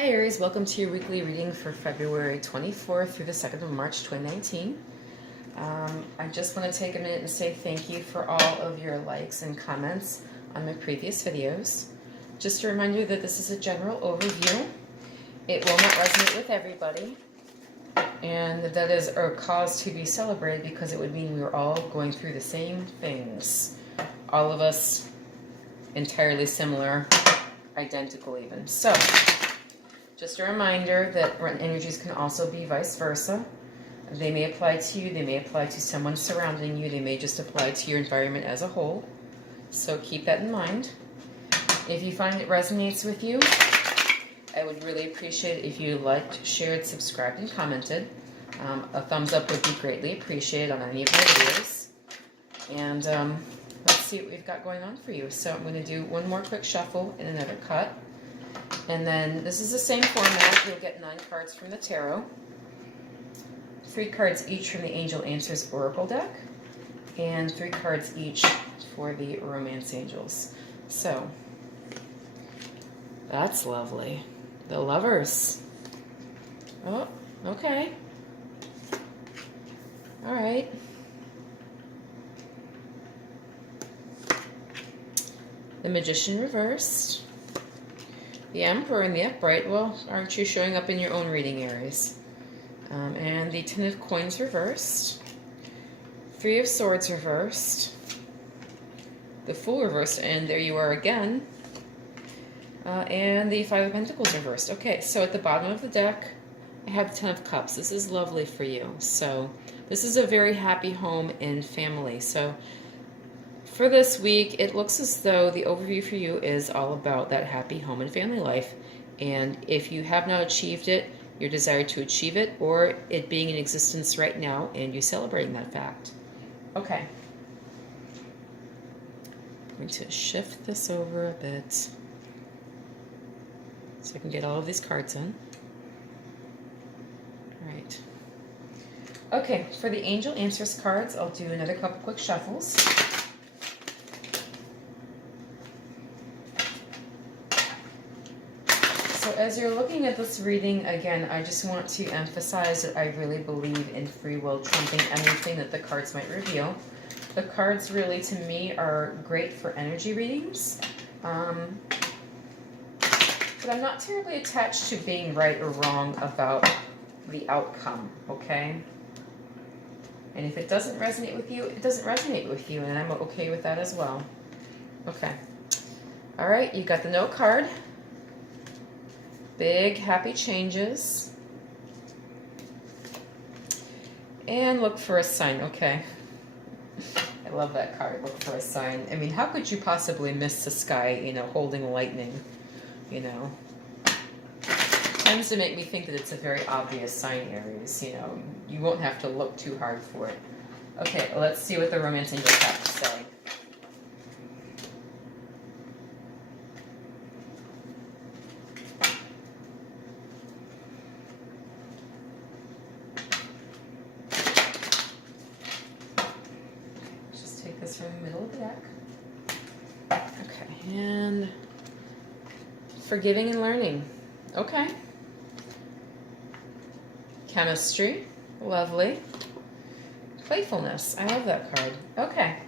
Hi Aries, welcome to your weekly reading for February 24th through the 2nd of March 2019. I just want to take a minute and say thank you for all of your likes and comments on my previous videos. Just a reminder that this is a general overview. It will not resonate with everybody, and that is a cause to be celebrated because it would mean we were all going through the same things. All of us entirely similar, identical even. So, just a reminder that energies can also be vice versa. They may apply to you, they may apply to someone surrounding you, they may just apply to your environment as a whole. So keep that in mind. If you find it resonates with you, I would really appreciate it if you liked, shared, subscribed, and commented. A thumbs up would be greatly appreciated on any of my videos. And let's see what we've got going on for you. So I'm going to do one more quick shuffle and another cut. And then this is the same format. You'll get 9 cards from the tarot, 3 cards each from the Angel Answers Oracle deck, and 3 cards each for the Romance Angels. So, that's lovely. The Lovers. Oh, okay. All right. The Magician reversed. The Emperor and the Upright. Well, aren't you showing up in your own reading, Aries? And the Ten of Coins reversed. 3 of Swords reversed. The Fool reversed, and there you are again. And the 5 of Pentacles reversed. Okay, so at the bottom of the deck, I have the Ten of Cups. This is lovely for you. So this is a very happy home and family. So for this week, it looks as though the overview for you is all about that happy home and family life. And if you have not achieved it, your desire to achieve it, or it being in existence right now and you celebrating that fact. Okay. I'm going to shift this over a bit so I can get all of these cards in. All right. Okay, for the Angel Answers cards, I'll do another couple quick shuffles. So as you're looking at this reading, again, I just want to emphasize that I really believe in free will trumping anything that the cards might reveal. The cards really, to me, are great for energy readings. But I'm not terribly attached to being right or wrong about the outcome, okay? And if it doesn't resonate with you, it doesn't resonate with you, and I'm okay with that as well. Okay. All right, you got the No card. Big happy changes. And look for a sign. Okay. I love that card. Look for a sign. I mean, how could you possibly miss the sky, you know, holding lightning, you know? Tends to make me think that it's a very obvious sign, Aries. You know, you won't have to look too hard for it. Okay, let's see what the Romance Angels have to say. Take this from the middle of the deck. Okay, and forgiving and learning. Okay. Chemistry. Lovely. Playfulness. I love that card. Okay.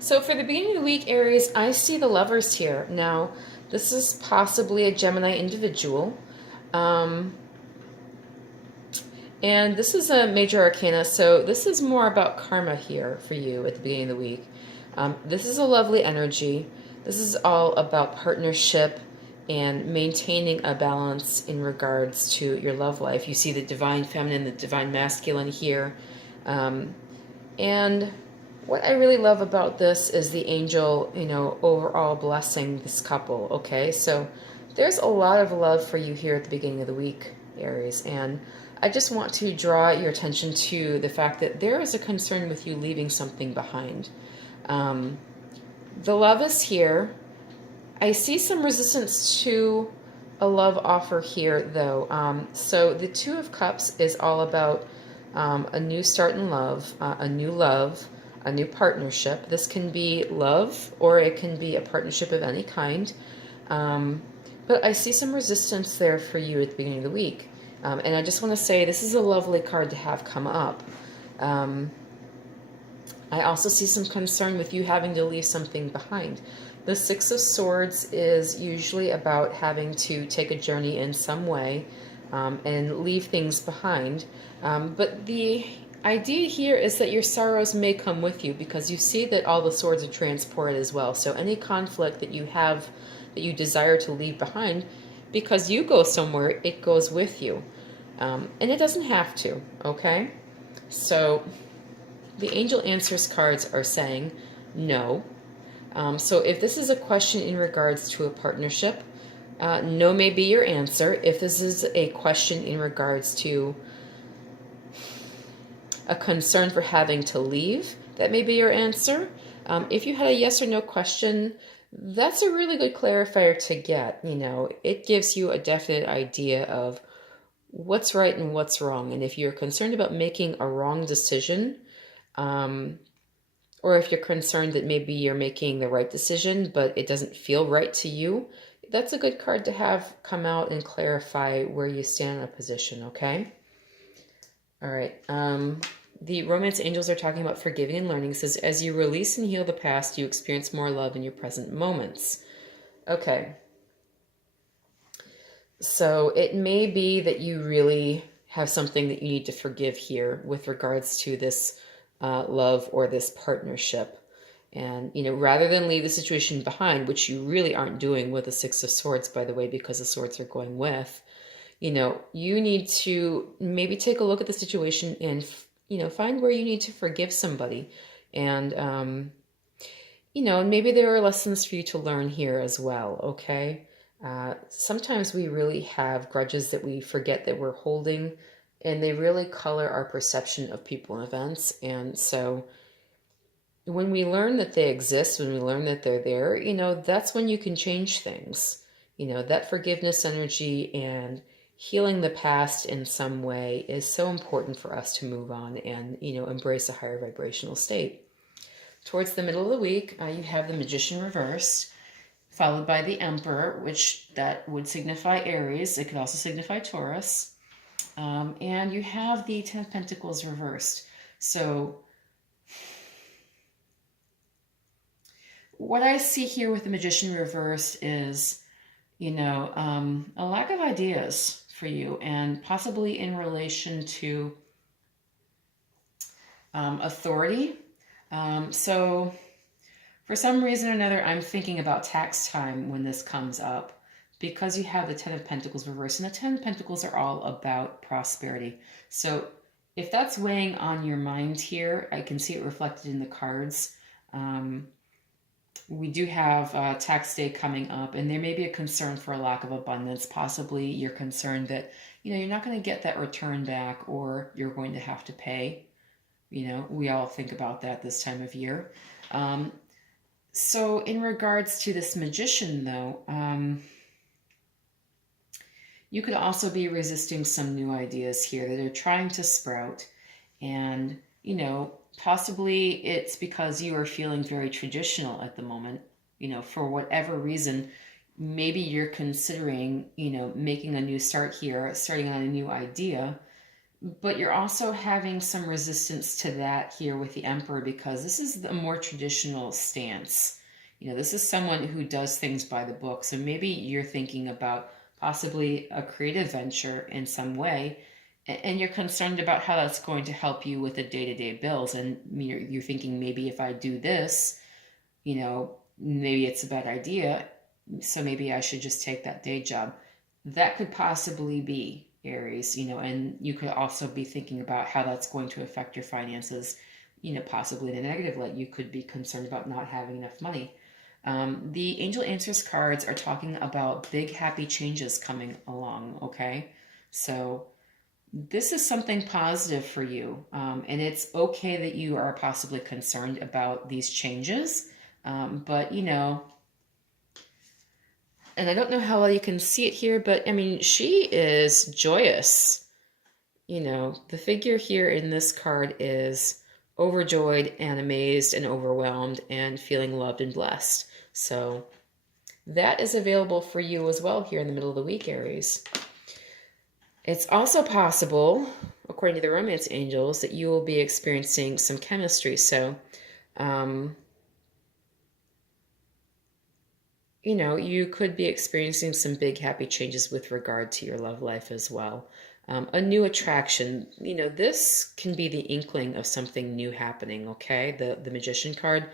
So for the beginning of the week, Aries, I see the Lovers here. Now, this is possibly a Gemini individual. And this is a major arcana, so this is more about karma here for you at the beginning of the week. This is a lovely energy. This is all about partnership and maintaining a balance in regards to your love life. You see the divine feminine, the divine masculine here. And what I really love about this is the angel, you know, overall blessing this couple, okay? So there's a lot of love for you here at the beginning of the week, Aries, and I just want to draw your attention to the fact that there is a concern with you leaving something behind. The love is here. I see some resistance to a love offer here, though. So the Two of Cups is all about a new start in love, a new partnership. This can be love, or it can be a partnership of any kind. But I see some resistance there for you at the beginning of the week. And I just want to say this is a lovely card to have come up. I also see some concern with you having to leave something behind. The Six of Swords is usually about having to take a journey in some way and leave things behind. But the idea here is that your sorrows may come with you because you see that all the swords are transported as well. So any conflict that you have that you desire to leave behind, because you go somewhere, it goes with you. And it doesn't have to, okay? So the Angel Answers cards are saying no. So if this is a question in regards to a partnership, no may be your answer. If this is a question in regards to a concern for having to leave, that may be your answer. If you had a yes or no question, that's a really good clarifier to get. You know, it gives you a definite idea of what's right and what's wrong. And if you're concerned about making a wrong decision, or if you're concerned that maybe you're making the right decision, but it doesn't feel right to you, that's a good card to have come out and clarify where you stand in a position, okay? All right. The Romance Angels are talking about forgiving and learning. It says, as you release and heal the past, you experience more love in your present moments. Okay. So it may be that you really have something that you need to forgive here with regards to this love or this partnership. And, you know, rather than leave the situation behind, which you really aren't doing with the Six of Swords, by the way, because the swords are going with, you know, you need to maybe take a look at the situation and, you know, find where you need to forgive somebody. And, you know, maybe there are lessons for you to learn here as well, okay? Sometimes we really have grudges that we forget that we're holding, and they really color our perception of people and events. And so when we learn that they exist, when we learn that they're there, you know, that's when you can change things. You know, that forgiveness energy and healing the past in some way is so important for us to move on and, you know, embrace a higher vibrational state. Towards the middle of the week, you have the Magician reversed, followed by the Emperor, which that would signify Aries. It could also signify Taurus. And you have the Ten of Pentacles reversed. So what I see here with the Magician reversed is, you know, a lack of ideas for you, and possibly in relation to authority. So for some reason or another, I'm thinking about tax time when this comes up, because you have the Ten of Pentacles reversed, and the Ten of Pentacles are all about prosperity. So if that's weighing on your mind here, I can see it reflected in the cards. We do have tax day coming up, and there may be a concern for a lack of abundance. Possibly you're concerned that, you know, you're not going to get that return back, or you're going to have to pay. You know, we all think about that this time of year. So in regards to this Magician, though, you could also be resisting some new ideas here that are trying to sprout. And, you know, possibly it's because you are feeling very traditional at the moment. You know, for whatever reason, maybe you're considering, you know, making a new start here, starting on a new idea. But you're also having some resistance to that here with the Emperor, because this is the more traditional stance. You know, this is someone who does things by the book. So maybe you're thinking about possibly a creative venture in some way, and you're concerned about how that's going to help you with the day-to-day bills. And you're thinking, maybe if I do this, you know, maybe it's a bad idea. So maybe I should just take that day job. That could possibly be Aries, you know, and you could also be thinking about how that's going to affect your finances, you know, possibly in a negative light. You could be concerned about not having enough money. The Angel Answers cards are talking about big happy changes coming along, okay? So this is something positive for you, and it's okay that you are possibly concerned about these changes, but, you know, and I don't know how well you can see it here, but I mean, she is joyous. You know, the figure here in this card is overjoyed and amazed and overwhelmed and feeling loved and blessed. So that is available for you as well here in the middle of the week, Aries. It's also possible, according to the romance angels, that you will be experiencing some chemistry. So, you know, you could be experiencing some big happy changes with regard to your love life as well. A new attraction, you know, this can be the inkling of something new happening, okay? The Magician card.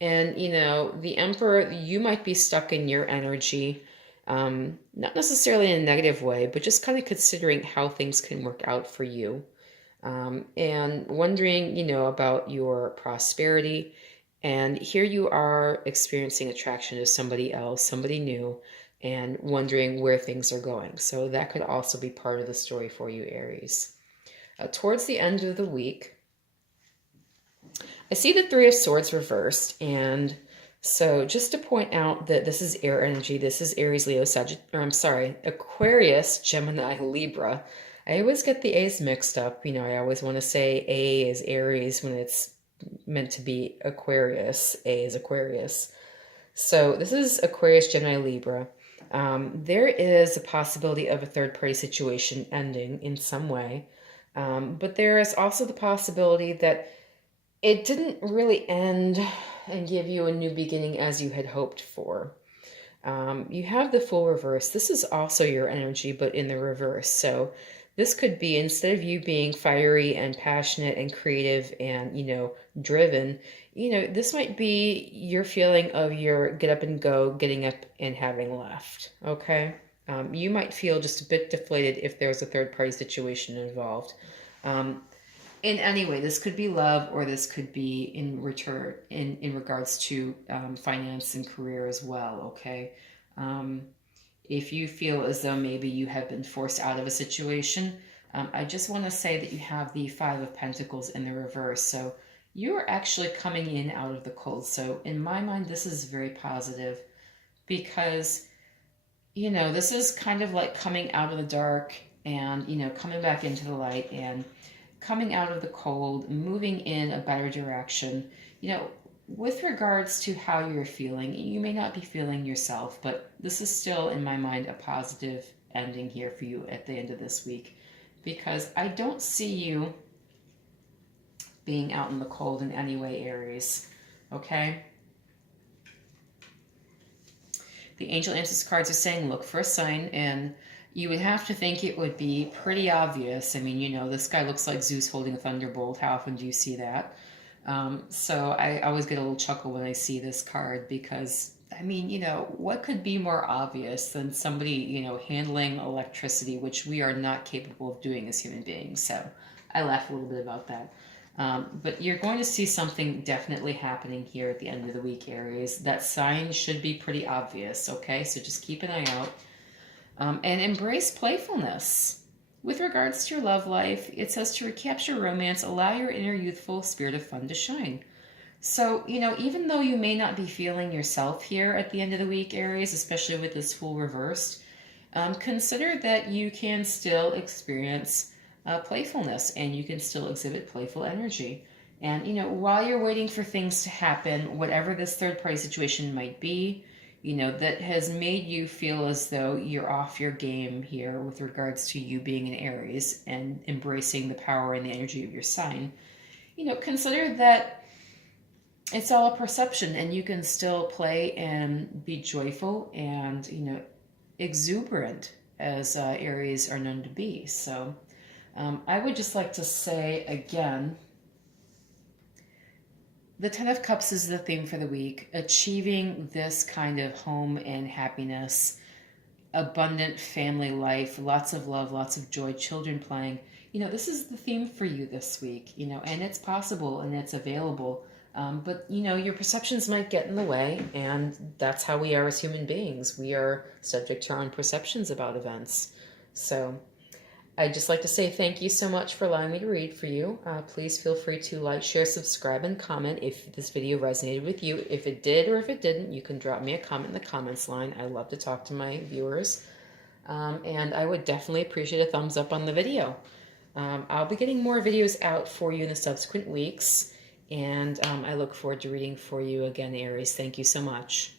And, you know, the Emperor, you might be stuck in your energy, not necessarily in a negative way, but just kind of considering how things can work out for you. And wondering, you know, about your prosperity. And here you are experiencing attraction to somebody else, somebody new, and wondering where things are going. So that could also be part of the story for you, Aries. Towards the end of the week, I see the Three of Swords reversed, and so just to point out that this is air energy, this is Aries, Leo, Aquarius, Gemini, Libra. I always get the A's mixed up. You know, I always want to say A is Aries when it's meant to be Aquarius. A is Aquarius. So this is Aquarius, Gemini, Libra. There is a possibility of a third-party situation ending in some way, but there is also the possibility that it didn't really end and give you a new beginning as you had hoped for. You have the Fool reverse. This is also your energy, but in the reverse. So this could be, instead of you being fiery and passionate and creative and, you know, driven, you know, this might be your feeling of your get up and go, getting up and having left, okay? You might feel just a bit deflated if there's a third-party situation involved. In any way, this could be love, or this could be in return, in regards to finance and career as well, okay? If you feel as though maybe you have been forced out of a situation, I just want to say that you have the Five of Pentacles in the reverse. So you are actually coming in out of the cold. So in my mind, this is very positive because, you know, this is kind of like coming out of the dark and, you know, coming back into the light and coming out of the cold, moving in a better direction. You know, with regards to how you're feeling, you may not be feeling yourself, but this is still, in my mind, a positive ending here for you at the end of this week, because I don't see you being out in the cold in any way, Aries, okay? The Angel Answers cards are saying look for a sign, and you would have to think it would be pretty obvious. I mean, you know, this guy looks like Zeus holding a thunderbolt. How often do you see that? So I always get a little chuckle when I see this card because, I mean, you know, what could be more obvious than somebody, you know, handling electricity, which we are not capable of doing as human beings. So I laugh a little bit about that. But you're going to see something definitely happening here at the end of the week, Aries. That sign should be pretty obvious, okay? So just keep an eye out. And embrace playfulness. With regards to your love life, it says to recapture romance, allow your inner youthful spirit of fun to shine. So, you know, even though you may not be feeling yourself here at the end of the week, Aries, especially with this Fool reversed, consider that you can still experience playfulness and you can still exhibit playful energy. And, you know, while you're waiting for things to happen, whatever this third-party situation might be, you know, that has made you feel as though you're off your game here with regards to you being an Aries and embracing the power and the energy of your sign, you know, consider that it's all a perception and you can still play and be joyful and, you know, exuberant as Aries are known to be. So I would just like to say again, the Ten of Cups is the theme for the week. Achieving this kind of home and happiness, abundant family life, lots of love, lots of joy, children playing. You know, this is the theme for you this week, you know, and it's possible and it's available. But, you know, your perceptions might get in the way, and that's how we are as human beings. We are subject to our own perceptions about events. So I'd just like to say thank you so much for allowing me to read for you. Please feel free to like, share, subscribe, and comment if this video resonated with you. If it did or if it didn't, you can drop me a comment in the comments line. I love to talk to my viewers. And I would definitely appreciate a thumbs up on the video. I'll be getting more videos out for you in the subsequent weeks. And I look forward to reading for you again, Aries. Thank you so much.